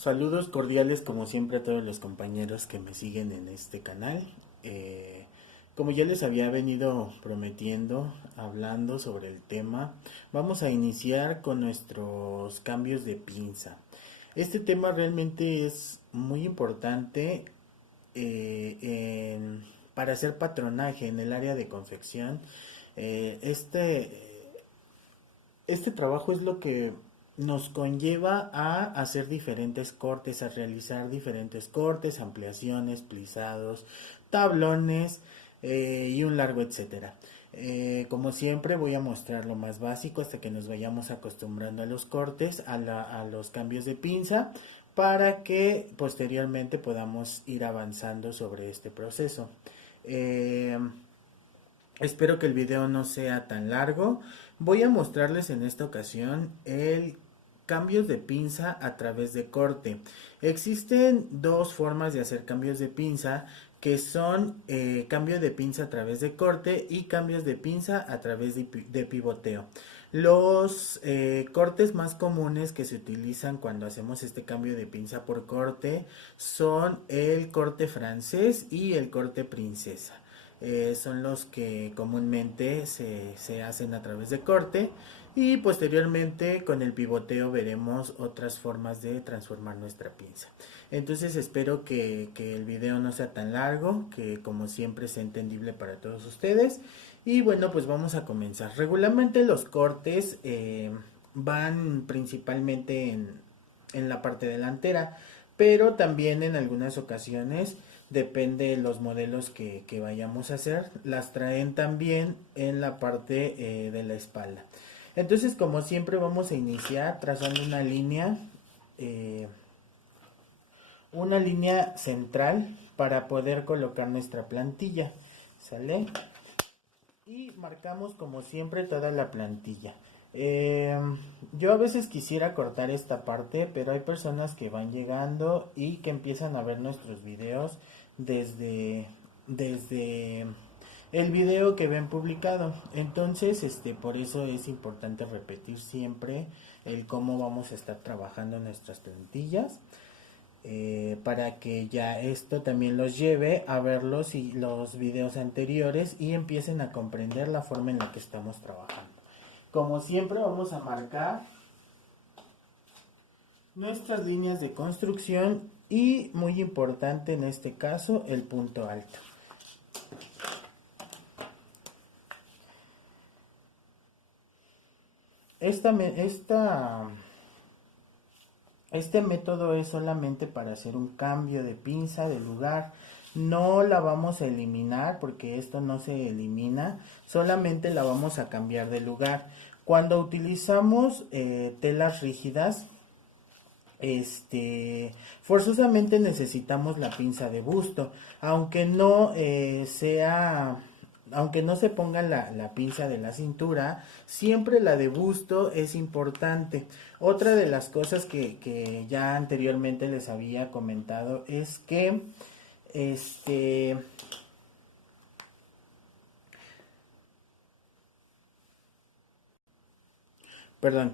Saludos cordiales como siempre a todos los compañeros que me siguen en este canal. Como ya les había venido prometiendo, hablando sobre el tema, vamos a iniciar con nuestros cambios de pinza. Este tema realmente es muy importante para hacer patronaje en el área de confección. Eh, este, este trabajo es lo que nos conlleva a hacer diferentes cortes, a realizar diferentes cortes, ampliaciones, plisados, tablones y un largo etcétera. Como siempre voy a mostrar lo más básico hasta que nos vayamos acostumbrando a los cortes, a los cambios de pinza, para que posteriormente podamos ir avanzando sobre este proceso. Eh, Espero que el video no sea tan largo. Voy a mostrarles en esta ocasión el cambios de pinza a través de corte. Existen dos formas de hacer cambios de pinza que son cambio de pinza a través de corte y cambios de pinza a través de pivoteo. Los cortes más comunes que se utilizan cuando hacemos este cambio de pinza por corte son el corte francés y el corte princesa. Son los que comúnmente se hacen a través de corte y posteriormente con el pivoteo veremos otras formas de transformar nuestra pinza. Entonces espero que el video no sea tan largo, que como siempre sea entendible para todos ustedes. Y bueno, pues vamos a comenzar. Regularmente los cortes van principalmente en la parte delantera, pero también en algunas ocasiones, depende de los modelos que vayamos a hacer, las traen también en la parte de la espalda. Entonces, como siempre, vamos a iniciar trazando eh, una línea central para poder colocar nuestra plantilla. ¿Sale? Y marcamos como siempre toda la plantilla. Yo a veces quisiera cortar esta parte, pero hay personas que van llegando y que empiezan a ver nuestros videos desde el video que ven publicado. Entonces, por eso es importante repetir siempre el cómo vamos a estar trabajando nuestras plantillas. Para que ya esto también los lleve a ver los videos anteriores y empiecen a comprender la forma en la que estamos trabajando. Como siempre vamos a marcar nuestras líneas de construcción y muy importante en este caso el punto alto. Este método es solamente para hacer un cambio de pinza de lugar. No la vamos a eliminar porque esto no se elimina, solamente la vamos a cambiar de lugar. Cuando utilizamos telas rígidas, forzosamente necesitamos la pinza de busto, aunque no aunque no se ponga la pinza de la cintura, siempre la de busto es importante. Otra de las cosas que ya anteriormente les había comentado es que perdón.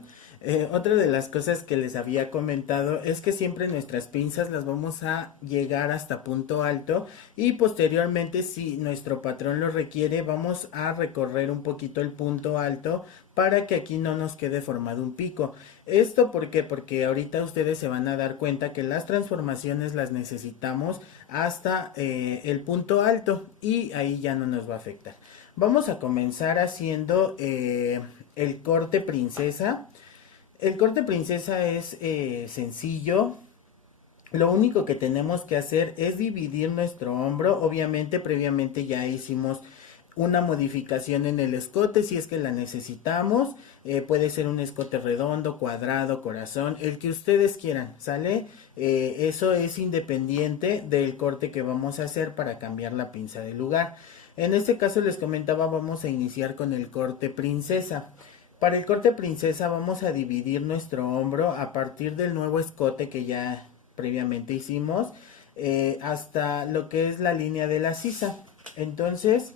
Otra de las cosas que les había comentado es que siempre nuestras pinzas las vamos a llegar hasta punto alto y posteriormente, si nuestro patrón lo requiere, vamos a recorrer un poquito el punto alto para que aquí no nos quede formado un pico. ¿Esto por qué? Porque ahorita ustedes se van a dar cuenta que las transformaciones las necesitamos hasta el punto alto y ahí ya no nos va a afectar. Vamos a comenzar haciendo el corte princesa. El corte princesa es sencillo. Lo único que tenemos que hacer es dividir nuestro hombro. Obviamente previamente ya hicimos una modificación en el escote si es que la necesitamos. Puede ser un escote redondo, cuadrado, corazón, el que ustedes quieran, ¿sale? Eso es independiente del corte que vamos a hacer para cambiar la pinza de lugar. En este caso les comentaba, vamos a iniciar con el corte princesa. Para el corte princesa vamos a dividir nuestro hombro a partir del nuevo escote que ya previamente hicimos hasta lo que es la línea de la sisa. Entonces,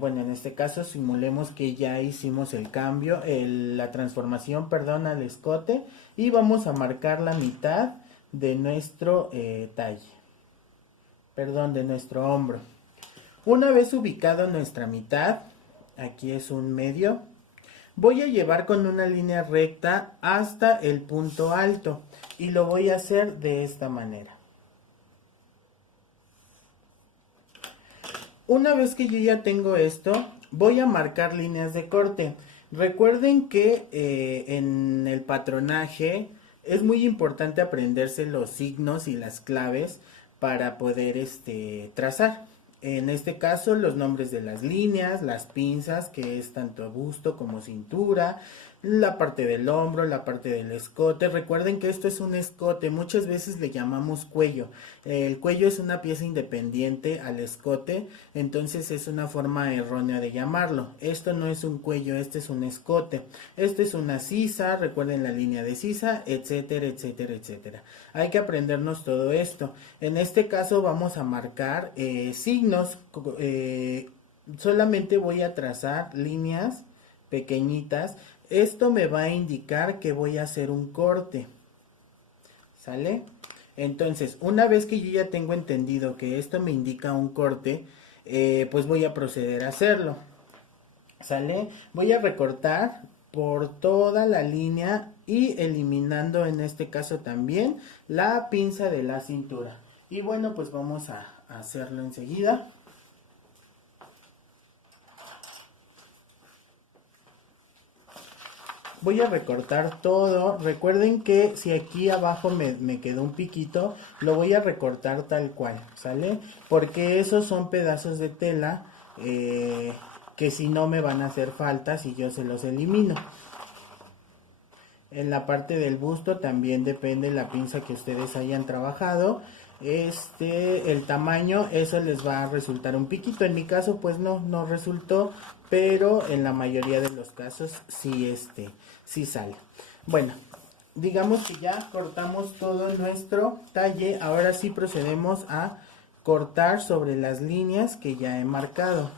bueno, en este caso simulemos que ya hicimos el cambio, la transformación, perdón, al escote y vamos a marcar la mitad de nuestro talle, perdón, de nuestro hombro. Una vez ubicado nuestra mitad, aquí es un medio, voy a llevar con una línea recta hasta el punto alto y lo voy a hacer de esta manera. Una vez que yo ya tengo esto, voy a marcar líneas de corte. Recuerden que en el patronaje es muy importante aprenderse los signos y las claves para poder trazar. En este caso, los nombres de las líneas, las pinzas, que es tanto busto como cintura, la parte del hombro, la parte del escote. Recuerden que esto es un escote, muchas veces le llamamos cuello. El cuello es una pieza independiente al escote, entonces es una forma errónea de llamarlo. Esto no es un cuello, este es un escote. Esto es una sisa, recuerden la línea de sisa, etcétera, etcétera, etcétera. Hay que aprendernos todo esto. En este caso vamos a marcar signos. Solamente voy a trazar líneas pequeñitas. Esto me va a indicar que voy a hacer un corte. ¿Sale? Entonces, una vez que yo ya tengo entendido que esto me indica un corte, pues voy a proceder a hacerlo. ¿Sale? Voy a recortar por toda la línea y eliminando en este caso también la pinza de la cintura. Y bueno, pues vamos a hacerlo enseguida. Voy a recortar todo. Recuerden que si aquí abajo me quedó un piquito, lo voy a recortar tal cual, ¿sale? Porque esos son pedazos de tela que si no me van a hacer falta si yo se los elimino. En la parte del busto también depende la pinza que ustedes hayan trabajado. El tamaño, eso les va a resultar un piquito. En mi caso, pues no resultó, pero en la mayoría de los casos sí, sí sale. Bueno, digamos que ya cortamos todo nuestro talle. Ahora sí procedemos a cortar sobre las líneas que ya he marcado.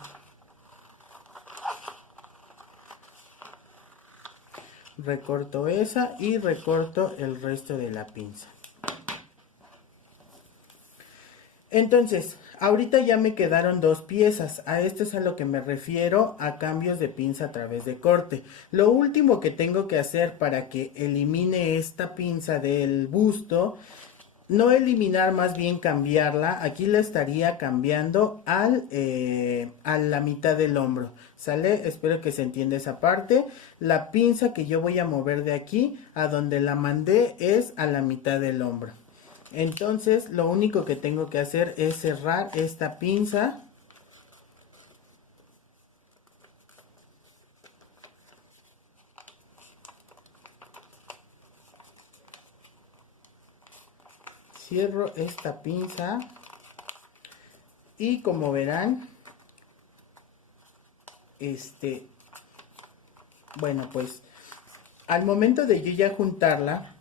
Recorto esa y recorto el resto de la pinza. Entonces, ahorita ya me quedaron dos piezas. A esto es a lo que me refiero a cambios de pinza a través de corte. Lo último que tengo que hacer para que elimine esta pinza del busto, no eliminar, más bien cambiarla. Aquí la estaría cambiando a la mitad del hombro. ¿Sale? Espero que se entienda esa parte. La pinza que yo voy a mover de aquí a donde la mandé es a la mitad del hombro. Entonces lo único que tengo que hacer es cerrar esta pinza. Cierro esta pinza. Y como verán, bueno, pues al momento de yo ya juntarla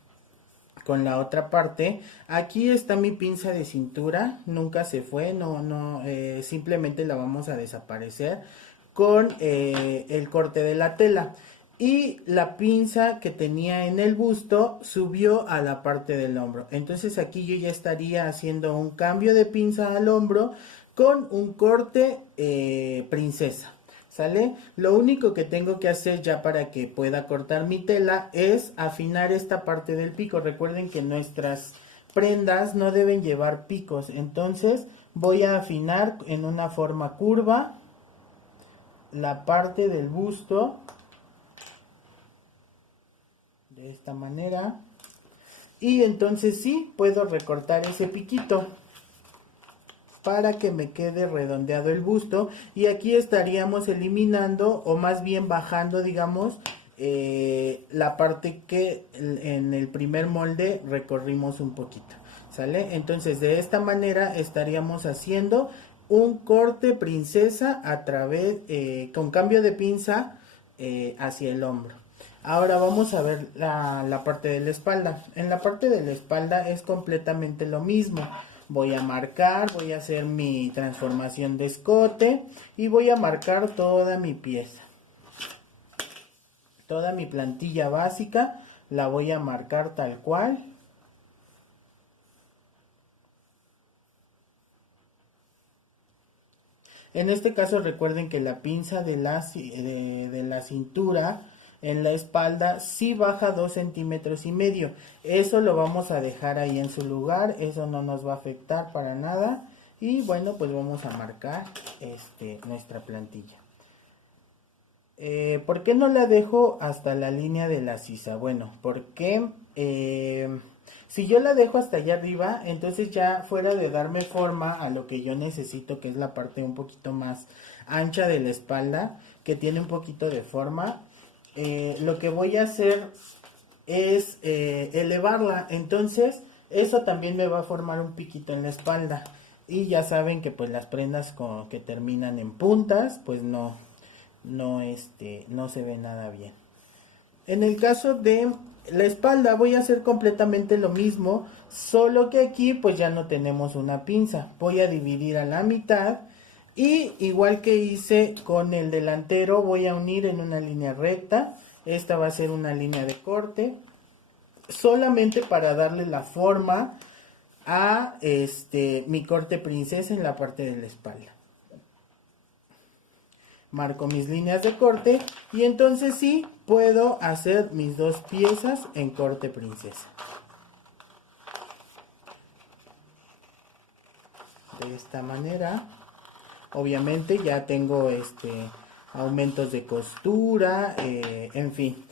con la otra parte, aquí está mi pinza de cintura, nunca se fue, simplemente la vamos a desaparecer con el corte de la tela. Y la pinza que tenía en el busto subió a la parte del hombro. Entonces aquí yo ya estaría haciendo un cambio de pinza al hombro con un corte princesa. ¿Sale? Lo único que tengo que hacer ya para que pueda cortar mi tela es afinar esta parte del pico. Recuerden que nuestras prendas no deben llevar picos. Entonces voy a afinar en una forma curva la parte del busto. De esta manera. Y entonces sí puedo recortar ese piquito para que me quede redondeado el busto. Y aquí estaríamos eliminando, o más bien bajando, digamos, la parte que en el primer molde recorrimos un poquito. ¿Sale? Entonces de esta manera estaríamos haciendo un corte princesa a través, con cambio de pinza hacia el hombro. Ahora vamos a ver la parte de la espalda. En la parte de la espalda es completamente lo mismo. Voy a marcar, voy a hacer mi transformación de escote y voy a marcar toda mi pieza. Toda mi plantilla básica la voy a marcar tal cual. En este caso recuerden que la pinza de la cintura en la espalda sí baja 2,5 cm. Eso lo vamos a dejar ahí en su lugar, eso no nos va a afectar para nada. Y bueno, pues vamos a marcar nuestra plantilla. ¿Por qué no la dejo hasta la línea de la sisa? Bueno, porque si yo la dejo hasta allá arriba, entonces ya fuera de darme forma a lo que yo necesito, que es la parte un poquito más ancha de la espalda, que tiene un poquito de forma, lo que voy a hacer es elevarla. Entonces eso también me va a formar un piquito en la espalda. Y ya saben que pues las prendas que terminan en puntas, pues no se ve nada bien. En el caso de la espalda voy a hacer completamente lo mismo, solo que aquí pues ya no tenemos una pinza. Voy a dividir a la mitad y igual que hice con el delantero voy a unir en una línea recta. Esta va a ser una línea de corte, solamente para darle la forma a mi corte princesa en la parte de la espalda. Marco mis líneas de corte y entonces sí puedo hacer mis dos piezas en corte princesa. De esta manera, obviamente ya tengo aumentos de costura, en fin.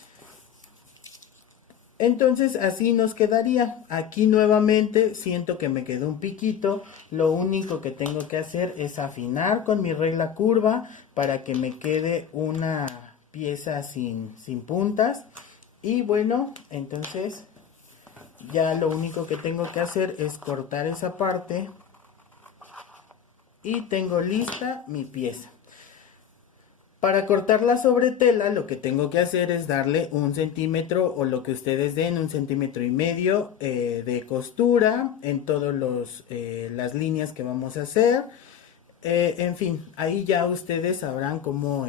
Entonces así nos quedaría. Aquí nuevamente siento que me quedó un piquito. Lo único que tengo que hacer es afinar con mi regla curva para que me quede una pieza sin puntas. Y bueno, entonces ya lo único que tengo que hacer es cortar esa parte. Y tengo lista mi pieza. Para cortarla sobre tela, lo que tengo que hacer es darle 1 cm o lo que ustedes den, 1,5 cm de costura en todas las líneas que vamos a hacer. En fin, ahí ya ustedes sabrán cómo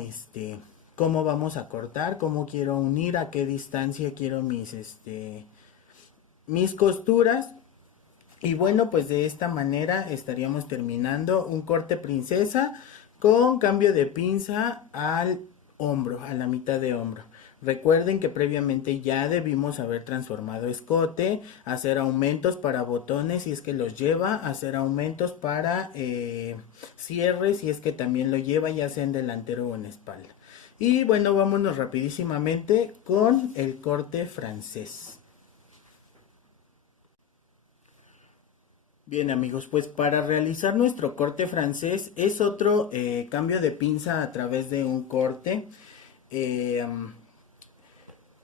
vamos a cortar, cómo quiero unir, a qué distancia quiero mis costuras. Y bueno, pues de esta manera estaríamos terminando un corte princesa con cambio de pinza al hombro, a la mitad de hombro. Recuerden que previamente ya debimos haber transformado escote, hacer aumentos para botones si es que los lleva, hacer aumentos para cierre si es que también lo lleva, ya sea en delantero o en espalda. Y bueno, vámonos rapidísimamente con el corte francés. Bien amigos, pues para realizar nuestro corte francés es otro cambio de pinza a través de un corte. Eh,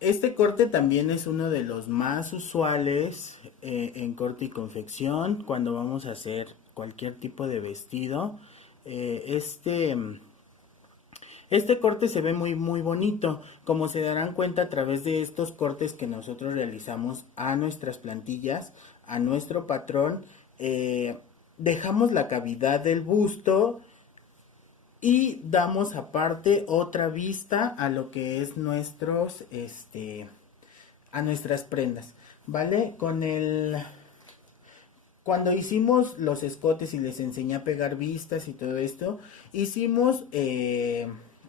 este corte también es uno de los más usuales en corte y confección cuando vamos a hacer cualquier tipo de vestido. Eh, este, este corte se ve muy bonito, como se darán cuenta a través de estos cortes que nosotros realizamos a nuestras plantillas, a nuestro patrón. Dejamos la cavidad del busto y damos aparte otra vista a lo que es a nuestras prendas, ¿vale? Cuando hicimos los escotes y les enseñé a pegar vistas y todo esto, hicimos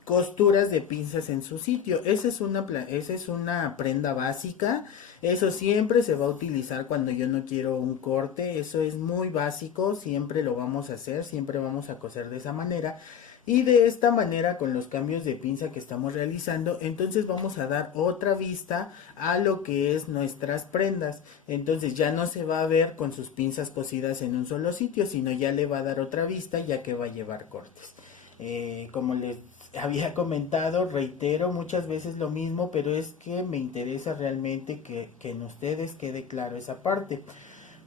costuras de pinzas en su sitio. Esa es una prenda básica. Eso siempre se va a utilizar cuando yo no quiero un corte. Eso es muy básico. Siempre lo vamos a hacer. Siempre vamos a coser de esa manera. Y de esta manera, con los cambios de pinza que estamos realizando, entonces vamos a dar otra vista a lo que es nuestras prendas. Entonces ya no se va a ver con sus pinzas cosidas en un solo sitio, sino ya le va a dar otra vista, ya que va a llevar cortes. Como les había comentado, reitero muchas veces lo mismo, pero es que me interesa realmente que en ustedes quede claro esa parte.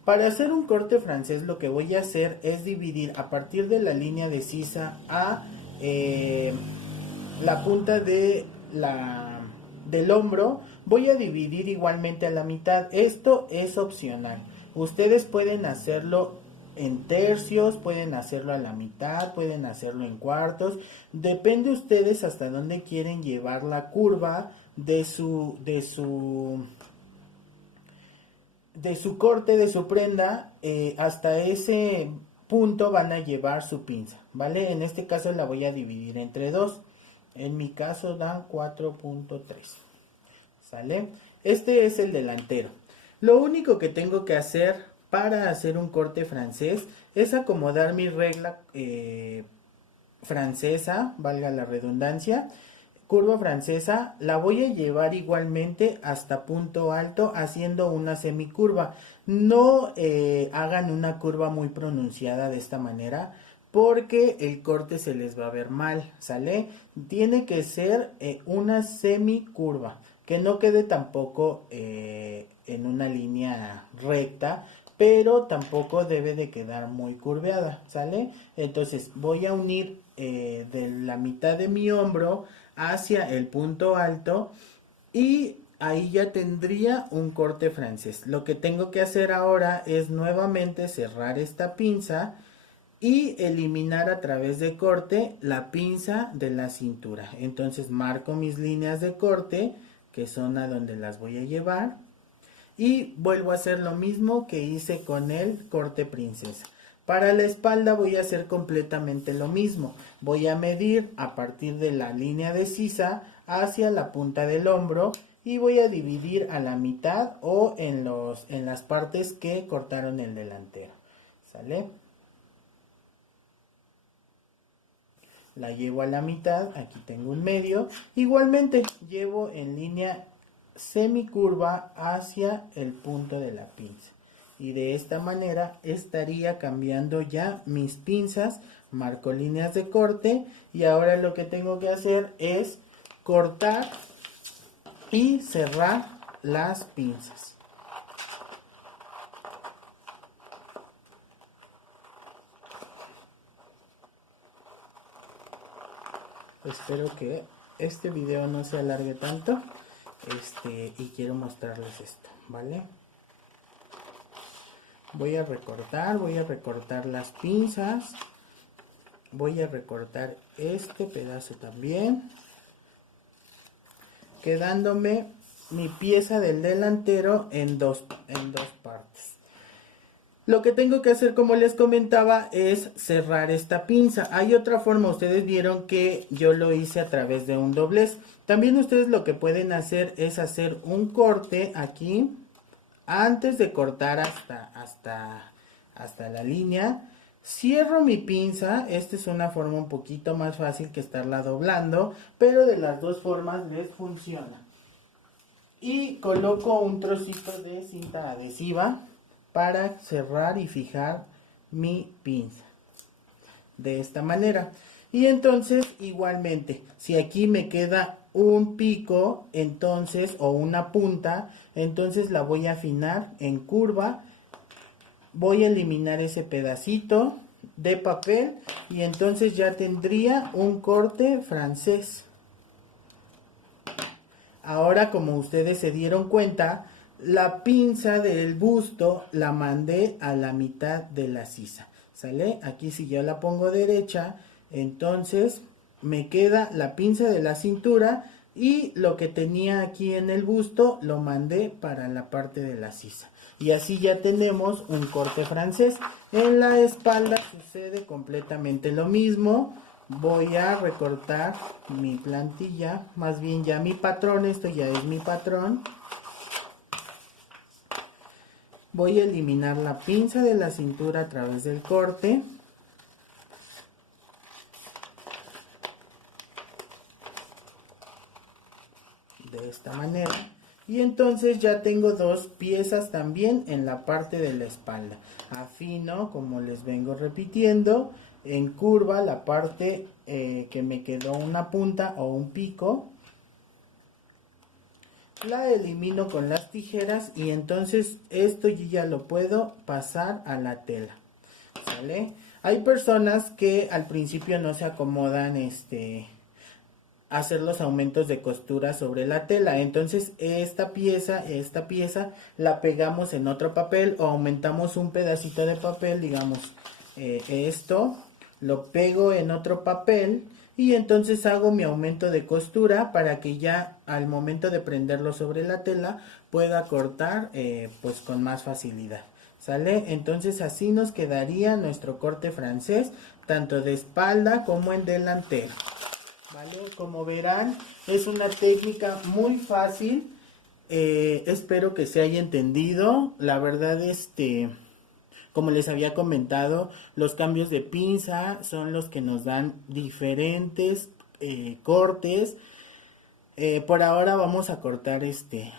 Para hacer un corte francés lo que voy a hacer es dividir a partir de la línea de sisa a la punta del hombro. Voy a dividir igualmente a la mitad. Esto es opcional. Ustedes pueden hacerlo en tercios, pueden hacerlo a la mitad, pueden hacerlo en cuartos. Depende ustedes hasta dónde quieren llevar la curva de su corte, de su prenda, hasta ese punto van a llevar su pinza, ¿vale? En este caso la voy a dividir entre dos. En mi caso dan 4.3. ¿Sale? Este es el delantero. Lo único que tengo que hacer para hacer un corte francés es acomodar mi regla francesa, valga la redundancia, curva francesa, la voy a llevar igualmente hasta punto alto haciendo una semicurva. No hagan una curva muy pronunciada de esta manera porque el corte se les va a ver mal, ¿sale? Tiene que ser una semicurva, que no quede tampoco en una línea recta, pero tampoco debe de quedar muy curveada, ¿sale? Entonces voy a unir de la mitad de mi hombro hacia el punto alto y ahí ya tendría un corte francés. Lo que tengo que hacer ahora es nuevamente cerrar esta pinza y eliminar a través de corte la pinza de la cintura. Entonces marco mis líneas de corte, que son a donde las voy a llevar, y vuelvo a hacer lo mismo que hice con el corte princesa. Para la espalda voy a hacer completamente lo mismo. Voy a medir a partir de la línea de sisa hacia la punta del hombro y voy a dividir a la mitad o en las partes que cortaron el delantero. ¿Sale? La llevo a la mitad, aquí tengo un medio. Igualmente llevo en línea semicurva hacia el punto de la pinza. Y de esta manera estaría cambiando ya mis pinzas. Marco líneas de corte y ahora lo que tengo que hacer es cortar y cerrar las pinzas. Espero que este video no se alargue tanto. Y quiero mostrarles esto, ¿vale? Voy a recortar las pinzas. Voy a recortar este pedazo también, quedándome mi pieza del delantero en dos partes. Lo que tengo que hacer, como les comentaba, es cerrar esta pinza. Hay otra forma, ustedes vieron que yo lo hice a través de un doblez. También ustedes lo que pueden hacer es hacer un corte aquí antes de cortar hasta la línea. Cierro mi pinza. Esta es una forma un poquito más fácil que estarla doblando, pero de las dos formas les funciona. Y coloco un trocito de cinta adhesiva para cerrar y fijar mi pinza de esta manera. Y entonces igualmente, si aquí me queda un pico, entonces, o una punta, entonces la voy a afinar en curva. Voy a eliminar ese pedacito de papel y entonces ya tendría un corte francés. Ahora, como ustedes se dieron cuenta, la pinza del busto la mandé a la mitad de la sisa, ¿sale? Aquí si yo la pongo derecha, entonces me queda la pinza de la cintura y lo que tenía aquí en el busto lo mandé para la parte de la sisa. Y así ya tenemos un corte francés. En la espalda sucede completamente lo mismo. Voy a recortar mi plantilla, más bien ya mi patrón, esto ya es mi patrón. Voy a eliminar la pinza de la cintura a través del corte. De esta manera. Y entonces ya tengo dos piezas también en la parte de la espalda. Afino, como les vengo repitiendo, en curva la parte que me quedó una punta o un pico. La elimino con las tijeras y entonces esto yo ya lo puedo pasar a la tela. ¿Sale? Hay personas que al principio no se acomodan hacer los aumentos de costura sobre la tela. Entonces esta pieza la pegamos en otro papel o aumentamos un pedacito de papel, digamos esto, lo pego en otro papel y entonces hago mi aumento de costura para que ya al momento de prenderlo sobre la tela pueda cortar pues con más facilidad. ¿Sale? Entonces así nos quedaría nuestro corte francés, tanto de espalda como en delantero. ¿Vale? Como verán, es una técnica muy fácil. Espero que se haya entendido. La verdad, como les había comentado, los cambios de pinza son los que nos dan diferentes cortes. Por ahora vamos a cortar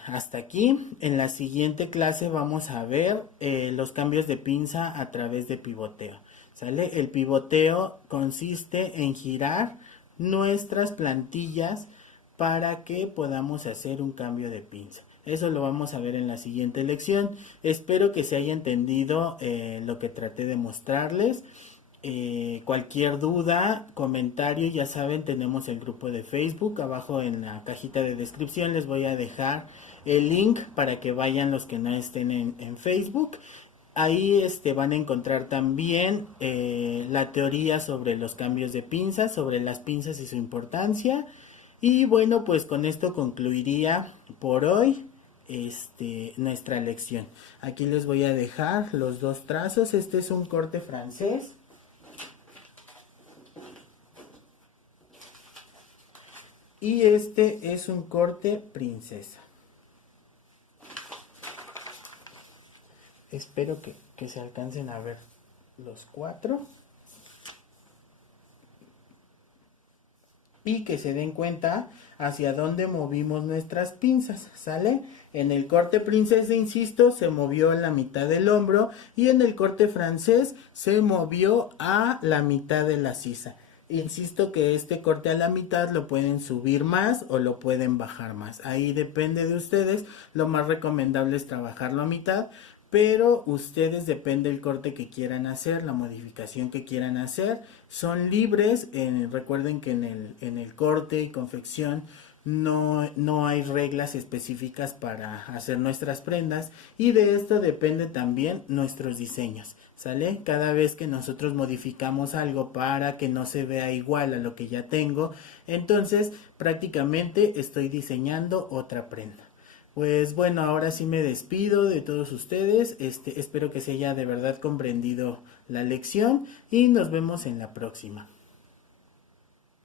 hasta aquí. En la siguiente clase vamos a ver los cambios de pinza a través de pivoteo. ¿Sale? El pivoteo consiste en girar nuestras plantillas para que podamos hacer un cambio de pinza. Eso lo vamos a ver en la siguiente lección. Espero que se haya entendido lo que traté de mostrarles. Cualquier duda, comentario, ya saben, tenemos el grupo de Facebook. Abajo en la cajita de descripción les voy a dejar el link para que vayan los que no estén en Facebook. Ahí van a encontrar también la teoría sobre los cambios de pinzas, sobre las pinzas y su importancia. Y bueno, pues con esto concluiría por hoy nuestra lección. Aquí les voy a dejar los dos trazos. Este es un corte francés. Y este es un corte princesa. Espero que se alcancen a ver los cuatro. Y que se den cuenta hacia dónde movimos nuestras pinzas, ¿sale? En el corte princesa, insisto, se movió a la mitad del hombro y en el corte francés se movió a la mitad de la sisa. Insisto que este corte a la mitad lo pueden subir más o lo pueden bajar más. Ahí depende de ustedes. Lo más recomendable es trabajarlo a mitad, pero ustedes depende del corte que quieran hacer, la modificación que quieran hacer. Son libres. Recuerden que en el corte y confección no hay reglas específicas para hacer nuestras prendas y de esto depende también nuestros diseños. ¿Sale? Cada vez que nosotros modificamos algo para que no se vea igual a lo que ya tengo, entonces prácticamente estoy diseñando otra prenda. Pues bueno, ahora sí me despido de todos ustedes. Espero que se haya de verdad comprendido la lección y nos vemos en la próxima.